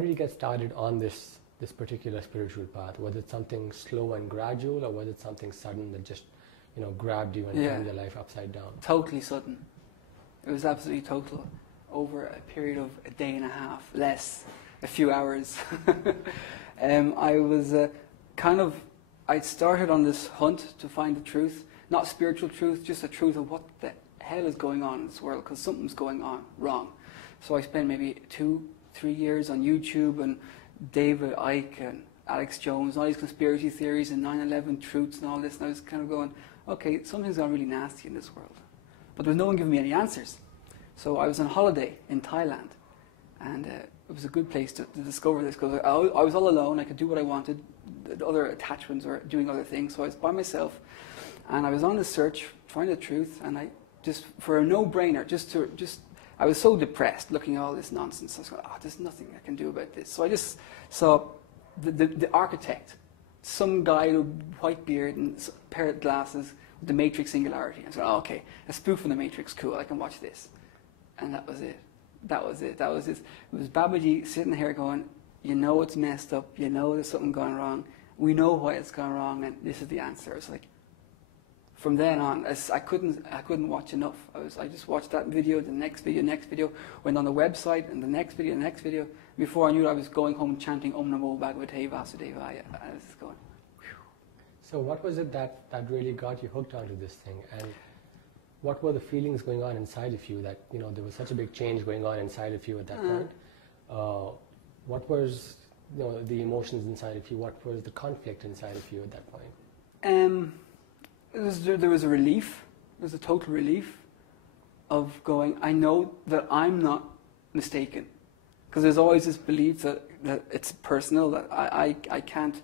did you get started on this particular spiritual path? Was it something slow and gradual, or was it something sudden that just, grabbed you and turned your life upside down? Totally sudden. It was absolutely total. Over a period of a day and a half, less, a few hours. I was I started on this hunt to find the truth, not spiritual truth, just the truth of what the hell is going on in this world, because something's going on wrong. So I spent maybe 2-3 years on YouTube and David Icke and Alex Jones, all these conspiracy theories and 9/11 truths and all this, and I was kind of going, okay, something's gone really nasty in this world. But there was no one giving me any answers. So I was on holiday in Thailand, and it was a good place to discover this, because I was all alone. I could do what I wanted. The other attachments were doing other things, so I was by myself, and I was on this search, finding the truth, and I just, for a no-brainer, I was so depressed looking at all this nonsense. I was going, there's nothing I can do about this. So I just saw the architect, some guy with a white beard and a pair of glasses with the Matrix Singularity. I said, okay, a spoof on the Matrix, cool, I can watch this. And that was it. That was it. It was Babaji sitting here going, it's messed up. There's something gone wrong. We know why it's gone wrong, and this is the answer. It's like, from then on, I couldn't watch enough. I just watched that video, the next video, went on the website, and the next video. Before I knew it, I was going home chanting Om Namo Bhagavate Vasudevaya. I was just going, whew. So what was it that really got you hooked onto this thing? And what were the feelings going on inside of you that, there was such a big change going on inside of you at that point? What was, the emotions inside of you? What was the conflict inside of you at that point? There was a relief. There was a total relief of going, I know that I'm not mistaken. Because there's always this belief that it's personal, that I can't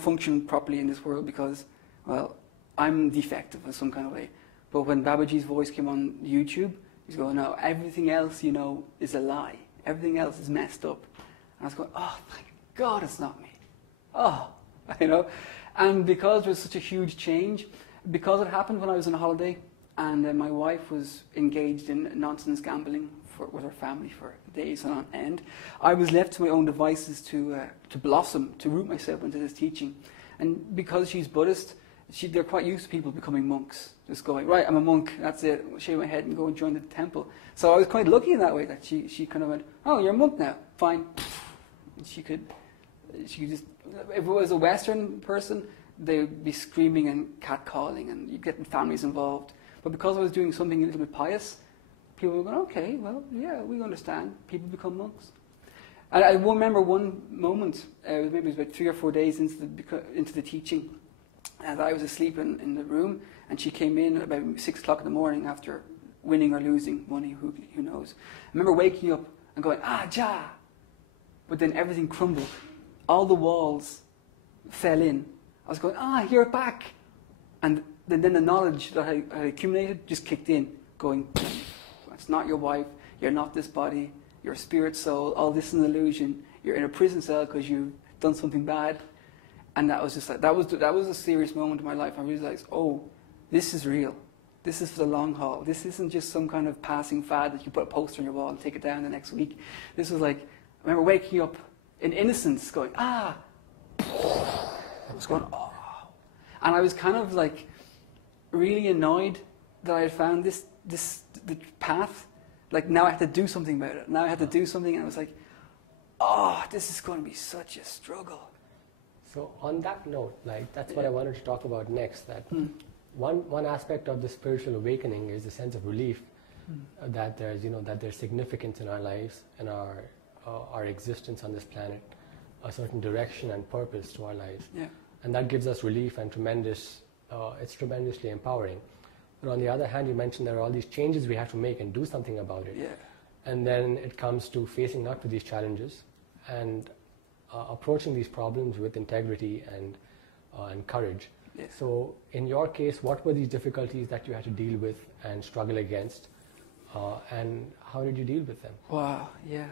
function properly in this world because, well, I'm defective in some kind of way. But when Babaji's voice came on YouTube, he's going, no, everything else, is a lie. Everything else is messed up. And I was going, oh, thank God it's not me. Oh, And because there was such a huge change, because it happened when I was on holiday, and my wife was engaged in nonsense gambling with her family for days on end, I was left to my own devices to blossom, to root myself into this teaching. And because she's Buddhist, they're quite used to people becoming monks. Just going, right, I'm a monk, that's it, shave my head and go and join the temple. So I was quite lucky in that way, that she kind of went, oh, you're a monk now, fine. And she could just, if it was a Western person, they would be screaming and catcalling and you'd get families involved. But because I was doing something a little bit pious, people were going, okay, well, yeah, we understand. People become monks. And I remember one moment, maybe it was about 3 or 4 days into the teaching, and I was asleep in the room, and she came in at about 6 o'clock in the morning after winning or losing money, who knows. I remember waking up and going, ja! But then everything crumbled. All the walls fell in. I was going, you're back. And then the knowledge that I accumulated just kicked in, going, it's not your wife, you're not this body, you're a spirit soul, all this is an illusion, you're in a prison cell because you've done something bad. And that was just like, that was a serious moment in my life. I realized, oh, this is real. This is for the long haul. This isn't just some kind of passing fad that you put a poster on your wall and take it down the next week. This was like, I remember waking up in innocence going, I was going, oh. And I was kind of like really annoyed that I had found the path. Like now I had to do something about it. Now I had to do something, and I was like, oh, this is going to be such a struggle. So on that note, that's what I wanted to talk about next, that one aspect of the spiritual awakening is the sense of relief that there's significance in our lives and our existence on this planet, a certain direction and purpose to our lives. Yeah. And that gives us relief and it's tremendously empowering. But on the other hand, you mentioned there are all these changes we have to make and do something about it. Yeah. And then it comes to facing up to these challenges and approaching these problems with integrity and courage. Yeah. So in your case, what were these difficulties that you had to deal with and struggle against, and how did you deal with them? Wow, yeah.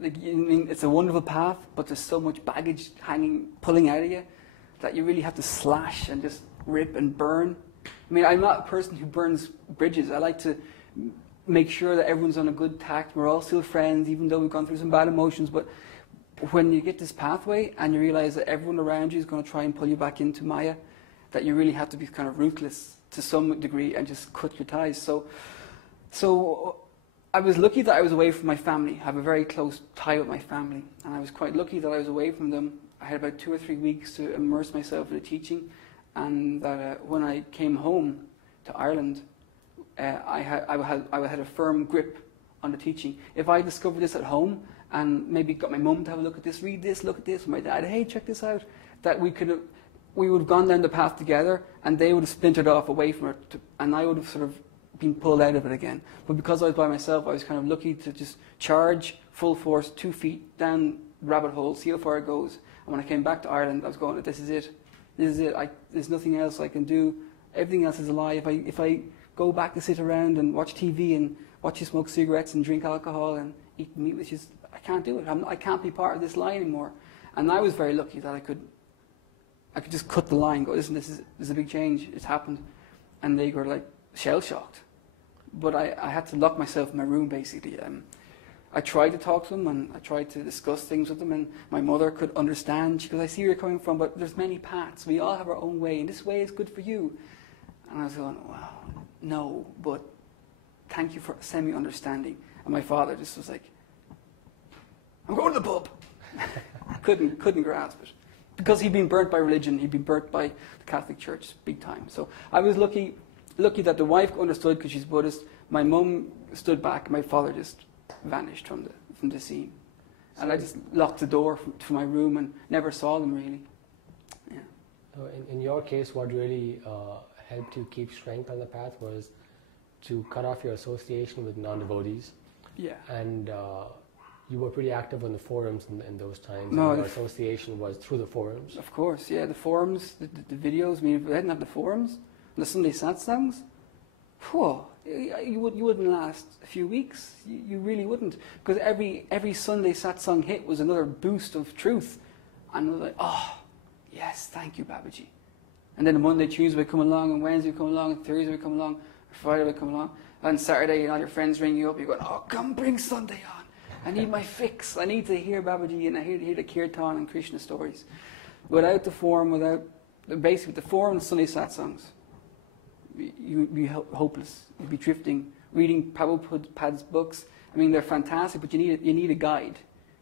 It's a wonderful path, but there's so much baggage pulling out of you that you really have to slash and just rip and burn. I mean, I'm not a person who burns bridges. I like to make sure that everyone's on a good tact. We're all still friends, even though we've gone through some bad emotions. But when you get this pathway and you realize that everyone around you is going to try and pull you back into Maya, that you really have to be kind of ruthless to some degree and just cut your ties. So I was lucky that I was away from my family. I have a very close tie with my family, and I was quite lucky that I was away from them. I had about 2 or 3 weeks to immerse myself in the teaching, and that when I came home to Ireland, I had a firm grip on the teaching. If I discovered this at home and maybe got my mum to have a look at this, read this, look at this, and my dad, hey, check this out, that we would have gone down the path together, and they would have splintered off away from it, and I would have sort of been pulled out of it again. But because I was by myself, I was kind of lucky to just charge full force, 2 feet down the rabbit hole, see how far it goes. And when I came back to Ireland, I was going, this is it. This is it. There's nothing else I can do. Everything else is a lie. If I go back to sit around and watch TV and watch you smoke cigarettes and drink alcohol and eat meat, which is, I can't do it. I can't be part of this lie anymore. And I was very lucky that I could just cut the line and go, listen, this is a big change. It's happened. And they were like shell-shocked. But I had to lock myself in my room, basically. I tried to talk to them, and I tried to discuss things with them, and my mother could understand. She goes, I see where you're coming from, but there's many paths. We all have our own way, and this way is good for you. And I was going, well, no, but thank you for semi-understanding. And my father just was like, I'm going to the pub. couldn't grasp it. Because he'd been burnt by religion, he'd been burnt by the Catholic Church big time. So I was lucky that the wife understood because she's Buddhist. My mum stood back, and my father just vanished from the scene. And I just locked the door to my room and never saw them really. Yeah. So in your case, what really helped you keep strength on the path was to cut off your association with non-devotees. Yeah. And you were pretty active on the forums in those times. No, and your association was through the forums. Of course, yeah. The forums, the videos. I mean, if I didn't have the forums, the Sunday satsangs, you wouldn't last a few weeks. You really wouldn't, because every Sunday satsang hit was another boost of truth, and I was like, oh, yes, thank you, Babaji. And then the Monday, Tuesday would come along, and Wednesday would come along, and Thursday would come along, Friday would come along, and Saturday, and all your friends ring you up. You're going, oh, come bring Sunday on. I need my fix. I need to hear Babaji, and I hear the Kirtan and Krishna stories. Without the forum, basically the forum and Sunday satsangs, you'd be hopeless. You'd be drifting, reading Prabhupada's books. I mean, they're fantastic, but you need a guide.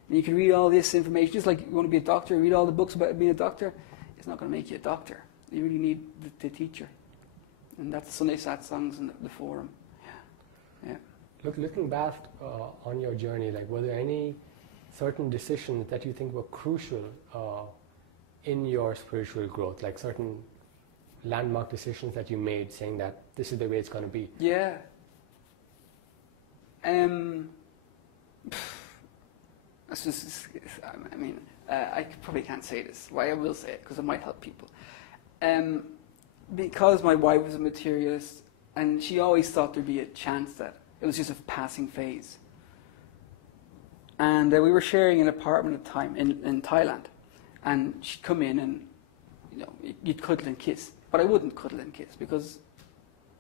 And you can read all this information, just like you want to be a doctor, read all the books about being a doctor. It's not going to make you a doctor. You really need the teacher. And that's Sunday satsangs and the forum. Yeah. Looking back on your journey, were there any certain decisions that you think were crucial in your spiritual growth, like certain landmark decisions that you made, saying that this is the way it's going to be? Yeah. I probably can't say this. Why I will say it, because it might help people. Because my wife was a materialist, and she always thought there'd be a chance that it was just a passing phase. And we were sharing an apartment at the time in Thailand, and she'd come in and, you'd cuddle and kiss. But I wouldn't cuddle and kiss because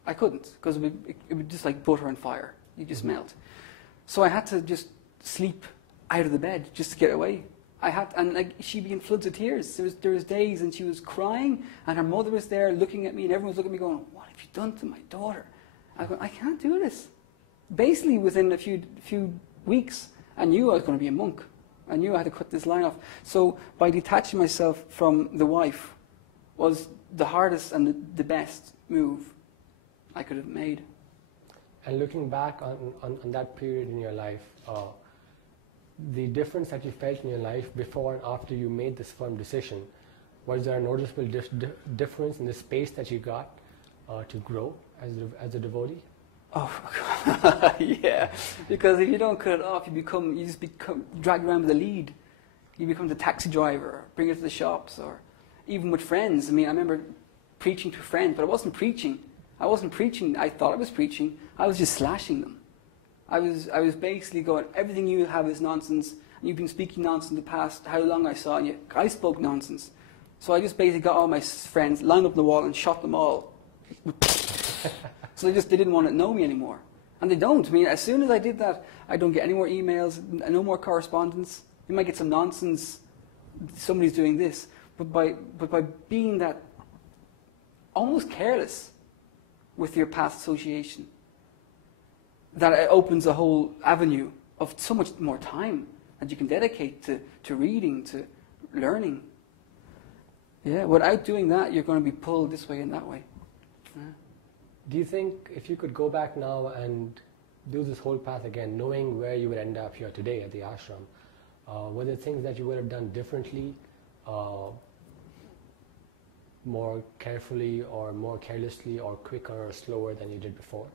I couldn't, because it would just like butter and fire. You just melt. So I had to just sleep out of the bed just to get away. She'd be in floods of tears. There was days, and she was crying, and her mother was there looking at me, and everyone was looking at me going, what have you done to my daughter? I go, I can't do this. Basically, within a few weeks, I knew I was going to be a monk. I knew I had to cut this line off. So by detaching myself from the wife was the hardest and the best move I could have made. And looking back on that period in your life, the difference that you felt in your life before and after you made this firm decision, was there a noticeable difference in the space that you got to grow as a devotee? Oh, yeah. Because if you don't cut it off, you just become dragged around with the lead. You become the taxi driver, bring it to the shops, or even with friends. I mean, I remember preaching to friends, but I wasn't preaching. I thought I was preaching. I was just slashing them. I was basically going, everything you have is nonsense, and you've been speaking nonsense in the past, how long I saw you. I spoke nonsense. So I just basically got all my friends, lined up on the wall, and shot them all. So they didn't want to know me anymore. And they don't. I mean, as soon as I did that, I don't get any more emails, no more correspondence. You might get some nonsense, somebody's doing this. But by being that almost careless with your past association, that it opens a whole avenue of so much more time that you can dedicate to reading, to learning. Yeah, without doing that, you're going to be pulled this way and that way. Yeah. Do you think if you could go back now and do this whole path again, knowing where you would end up here today at the ashram, were there things that you would have done differently, more carefully or more carelessly or quicker or slower than you did before?